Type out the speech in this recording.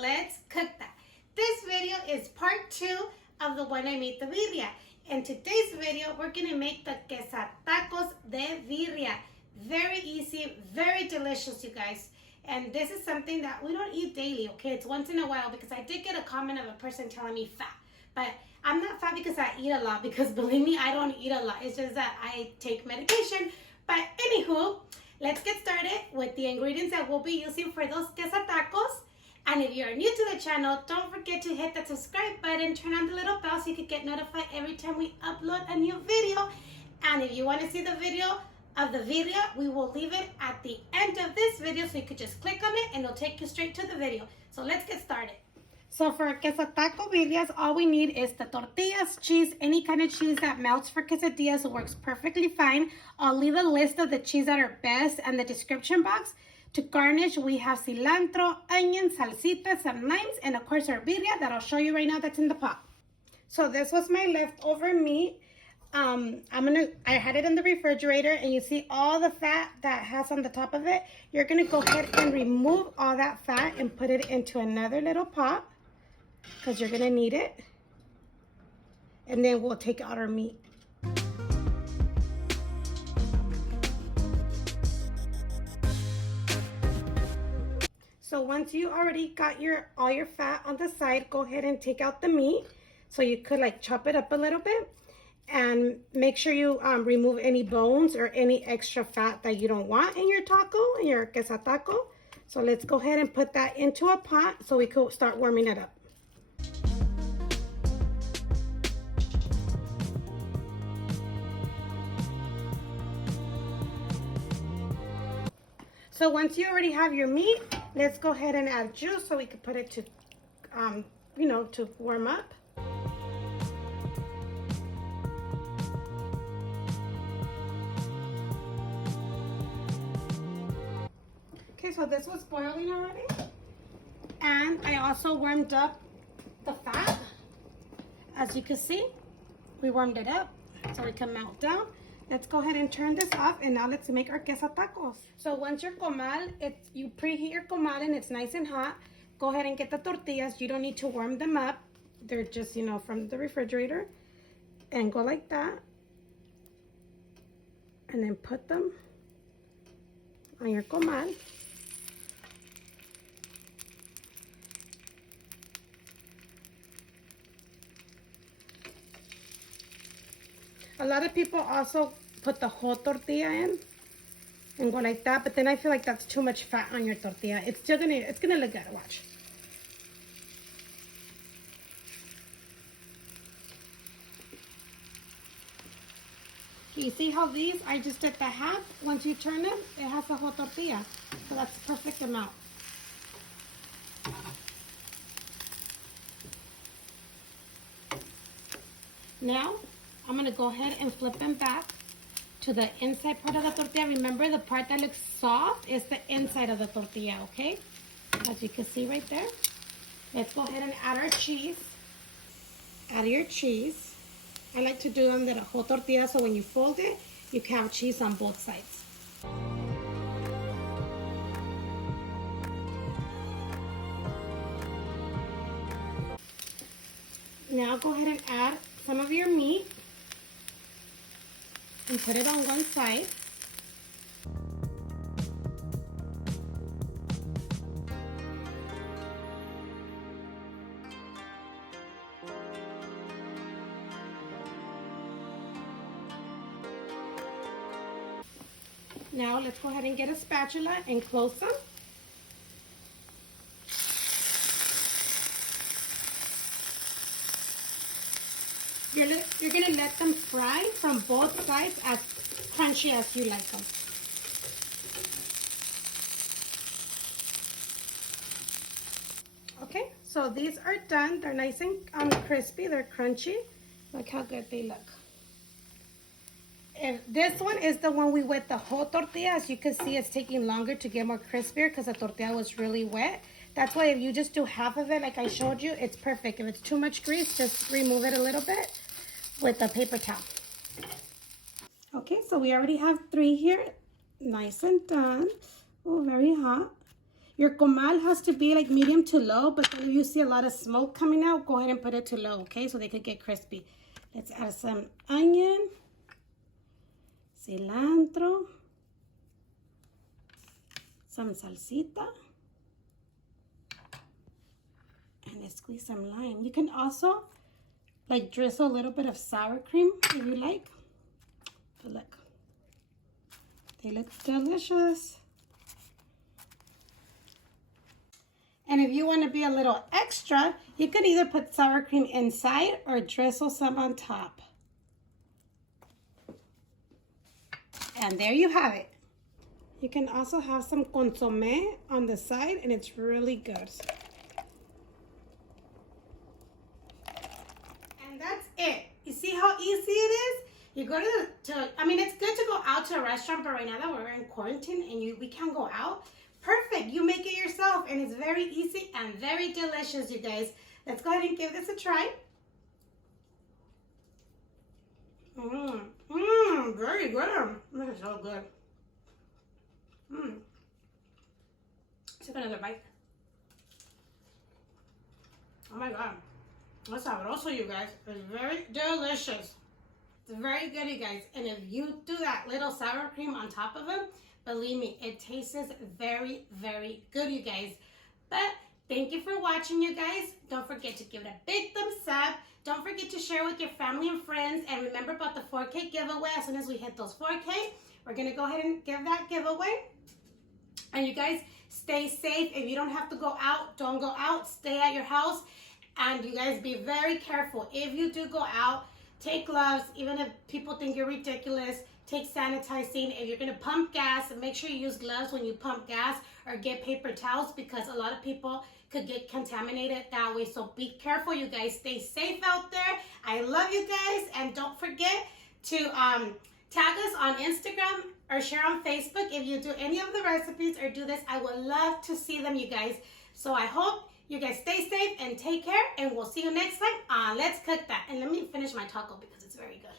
let's cook that. This video is part 2 of the one I made the birria. In today's video, we're gonna make the quesatacos de birria. Very easy, very delicious, you guys. And this is something that we don't eat daily, okay? It's once in a while, because I did get a comment of a person telling me fat. But I'm not fat because I eat a lot, because believe me, I don't eat a lot. It's just that I take medication. But anywho, let's get started with the ingredients that we'll be using for those quesatacos. And if you're new to the channel, don't forget to hit that subscribe button, turn on the little bell so you can get notified every time we upload a new video. And if you want to see the video of the birria, we will leave it at the end of this video, so you could just click on it and it'll take you straight to the video. So let's get started. So for quesataco birrias, all we need is the tortillas, cheese, any kind of cheese that melts for quesadillas works perfectly fine. I'll leave a list of the cheese that are best in the description box. To garnish, we have cilantro, onions, salsita, some limes, and of course our birria that I'll show you right now that's in the pot. So this was my leftover meat. I had it in the refrigerator, and you see all the fat that has on the top of it. You're gonna go ahead and remove all that fat and put it into another little pot, because you're gonna need it. And then we'll take out our meat. So once you already got all your fat on the side, go ahead and take out the meat. So you could like chop it up a little bit, and make sure you remove any bones or any extra fat that you don't want in your taco, in your quesataco. So let's go ahead and put that into a pot so we could start warming it up. So once you already have your meat, let's go ahead and add juice so we can put it to, to warm up. Okay, so this was boiling already. And I also warmed up the fat. As you can see, we warmed it up so it can melt down. Let's go ahead and turn this off, and now let's make our quesatacos. So once your comal, you preheat your comal and it's nice and hot, go ahead and get the tortillas. You don't need to warm them up. They're just, from the refrigerator. And go like that. And then put them on your comal. A lot of people also put the whole tortilla in and go like that, but then I feel like that's too much fat on your tortilla. It's gonna look good. Watch. You see how these, I just did the half. Once you turn them, it has the whole tortilla. So that's the perfect amount. Now, I'm going to go ahead and flip them back to the inside part of the tortilla. Remember, the part that looks soft is the inside of the tortilla, okay? As you can see right there. Let's go ahead and add our cheese. Add your cheese. I like to do them the whole tortilla, so when you fold it, you can have cheese on both sides. Now go ahead and add some of your meat and put it on one side. Now let's go ahead and get a spatula and close them. You're going to let them fry from both sides as crunchy as you like them. Okay, so these are done. They're nice and crispy. They're crunchy. Look how good they look. And this one is the one we wet the whole tortilla. As you can see, it's taking longer to get more crispier because the tortilla was really wet. That's why if you just do half of it like I showed you, it's perfect. If it's too much grease, just remove it a little bit with a paper towel. Okay, so we already have 3 here. Nice and done. Oh, very hot. Your comal has to be like medium to low, but then if you see a lot of smoke coming out, go ahead and put it to low, okay? So they could get crispy. Let's add some onion, cilantro, some salsita, and let's squeeze some lime. You can also like drizzle a little bit of sour cream if you like. But look, they look delicious. And if you want to be a little extra, you can either put sour cream inside or drizzle some on top. And there you have it. You can also have some consomé on the side, and it's really good. And that's it. You see how easy it is? You go I mean, it's good to go out to a restaurant, but right now that we're in quarantine and we can't go out, perfect. You make it yourself, and it's very easy and very delicious, you guys. Let's go ahead and give this a try. Very good. This is so good. Take another bite. Oh my God. That's sabroso, you guys. It's very delicious. It's very good, you guys. And if you do that little sour cream on top of it, believe me, it tastes very, very good, you guys. But thank you for watching, you guys. Don't forget to give it a big thumbs up. Don't forget to share with your family and friends. And remember about the 4K giveaway. As soon as we hit those 4K, we're going to go ahead and give that giveaway. And you guys, stay safe. If you don't have to go out, don't go out. Stay at your house. And you guys, be very careful. If you do go out, take gloves. Even if people think you're ridiculous, take sanitizing. If you're going to pump gas, make sure you use gloves when you pump gas, or get paper towels, because a lot of people could get contaminated that way. So be careful, you guys. Stay safe out there. I love you guys. And don't forget to tag us on Instagram or share on Facebook if you do any of the recipes or do this. I would love to see them, you guys. So I hope you guys stay safe and take care, and we'll see you next time on Let's Cook That. And let me finish my taco because it's very good.